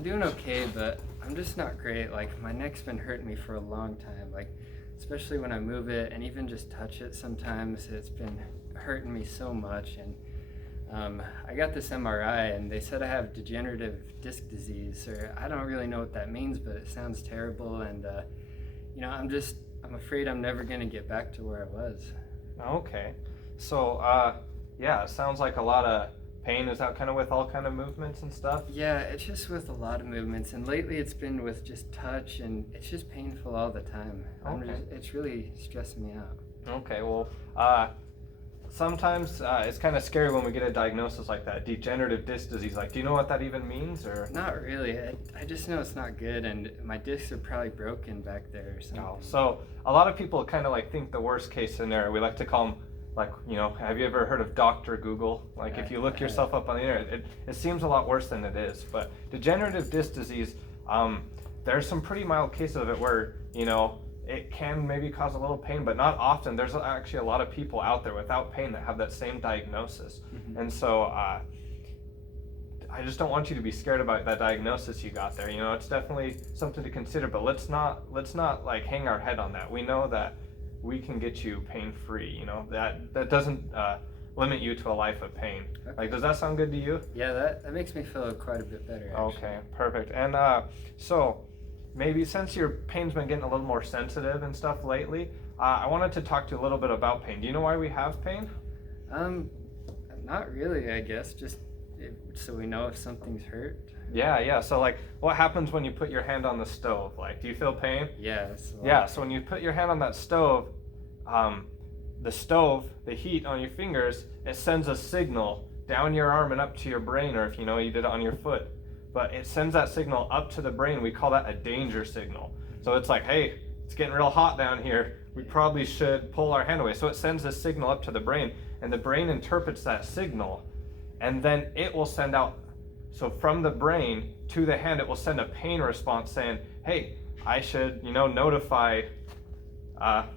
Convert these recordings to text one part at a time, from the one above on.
I'm doing okay, but I'm just not great. Like my neck's been hurting me for a long time. Like especially when I move it and even just touch it sometimes, it's been hurting me so much. And I got this MRI and they said I have degenerative disc disease, or I don't really know what that means, but it sounds terrible. And I'm afraid I'm never gonna get back to where I was. Okay. So, yeah, it sounds like a lot of pain. Is that kind of with all kind of movements and stuff? Yeah, it's just with a lot of movements, and lately it's been with just touch, and it's just painful all the time. Okay. It's really stressing me out. Okay, well, sometimes it's kind of scary when we get a diagnosis like that, degenerative disc disease. Like, do you know what that even means, or? Not really. I just know it's not good, and my discs are probably broken back there or something. No. So a lot of people kind of like think the worst case scenario. We like to call them, like, have you ever heard of Dr. Google? Like, if you look yourself up on the internet, it seems a lot worse than it is. But degenerative disc disease, there's some pretty mild cases of it where, it can maybe cause a little pain, but not often. There's actually a lot of people out there without pain that have that same diagnosis. Mm-hmm. And so I just don't want you to be scared about that diagnosis you got there. It's definitely something to consider, but let's not like hang our head on that. We know that we can get you pain free. That doesn't limit you to a life of pain. Okay. Like, does that sound good to you? Yeah, that makes me feel quite a bit better, actually. Okay, perfect. And so maybe since your pain's been getting a little more sensitive and stuff lately, I wanted to talk to you a little bit about pain. Do you know why we have pain? Not really, I guess. Just so we know if something's hurt. Yeah. So, like, what happens when you put your hand on the stove? Like, do you feel pain? Yeah. Yeah. So when you put your hand on that stove, the heat on your fingers, it sends a signal down your arm and up to your brain, or if you did it on your foot. But it sends that signal up to the brain. We call that a danger signal. So it's like, hey, it's getting real hot down here. We probably should pull our hand away. So it sends this signal up to the brain, and the brain interprets that signal, and then it will send out, so from the brain to the hand, it will send a pain response saying, hey, I should, notify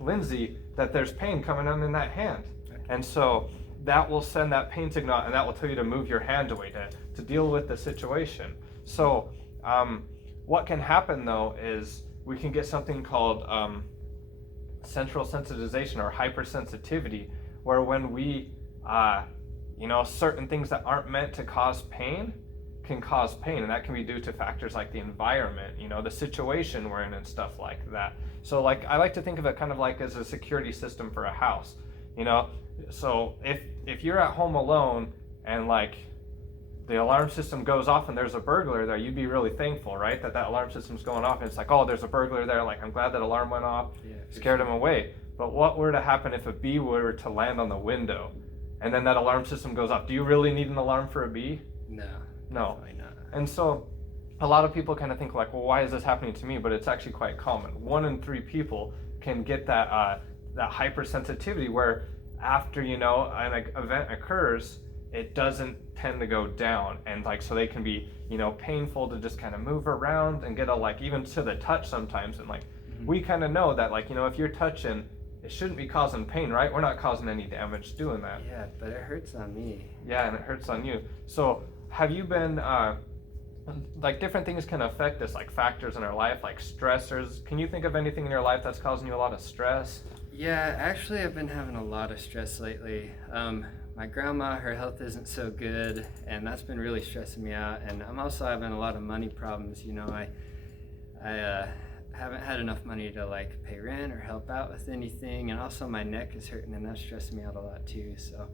Lindsay that there's pain coming on in that hand. Okay. And so that will send that pain signal, and that will tell you to move your hand away to deal with the situation. So what can happen, though, is we can get something called central sensitization or hypersensitivity, where when we, certain things that aren't meant to cause pain can cause pain, and that can be due to factors like the environment, the situation we're in and stuff like that. So, like, I like to think of it kind of like as a security system for a house, So if you're at home alone and, like, the alarm system goes off and there's a burglar there, you'd be really thankful, right? That alarm system's going off and it's like, oh, there's a burglar there. Like, I'm glad that alarm went off, scared him away. But what were to happen if a bee were to land on the window and then that alarm system goes off? Do you really need an alarm for a bee? No. No. Not. And so a lot of people kind of think like, well, why is this happening to me? But it's actually quite common. 1 in 3 people can get that hypersensitivity where after, an event occurs, it doesn't tend to go down, and like, so they can be, painful to just kind of move around and get even to the touch sometimes. And like, we kind of know that, like, if you're touching, it shouldn't be causing pain, right? We're not causing any damage doing that. Yeah, but it hurts on me. Yeah, and it hurts on you. So have you been, like, different things can affect us, like factors in our life, like stressors. Can you think of anything in your life that's causing you a lot of stress? Yeah, actually, I've been having a lot of stress lately. My grandma, her health isn't so good, and that's been really stressing me out. And I'm also having a lot of money problems. I haven't had enough money to, like, pay rent or help out with anything, and also my neck is hurting, and that's stressing me out a lot too. So,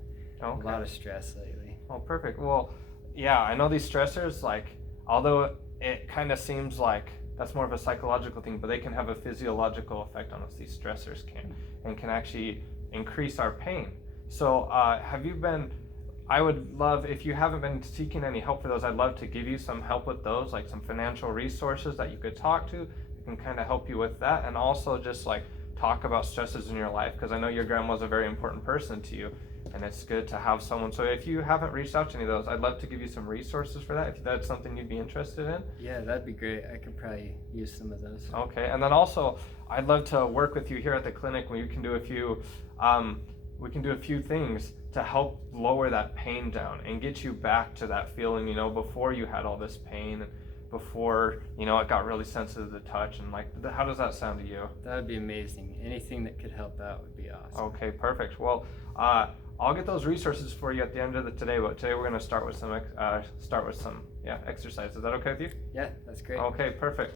Okay. A lot of stress lately. Oh, perfect. Well, yeah, I know these stressors, like, although it kind of seems like that's more of a psychological thing, but they can have a physiological effect on us. These stressors can actually increase our pain. So I would love, if you haven't been seeking any help for those, I'd love to give you some help with those, like some financial resources that you could talk to. It can kind of help you with that, and also just like talk about stresses in your life, because I know your grandma's a very important person to you, and it's good to have someone. So if you haven't reached out to any of those, I'd love to give you some resources for that, if that's something you'd be interested in. Yeah, that'd be great. I could probably use some of those. Okay, and then also I'd love to work with you here at the clinic where you can do a few things to help lower that pain down and get you back to that feeling, before you had all this pain, before, you know, it got really sensitive to touch, and like, how does that sound to you? That would be amazing. Anything that could help out would be awesome. Okay, perfect. Well, I'll get those resources for you at the end of today, but today we're going to start with some exercise. Is that okay with you? Yeah, that's great. Okay, perfect.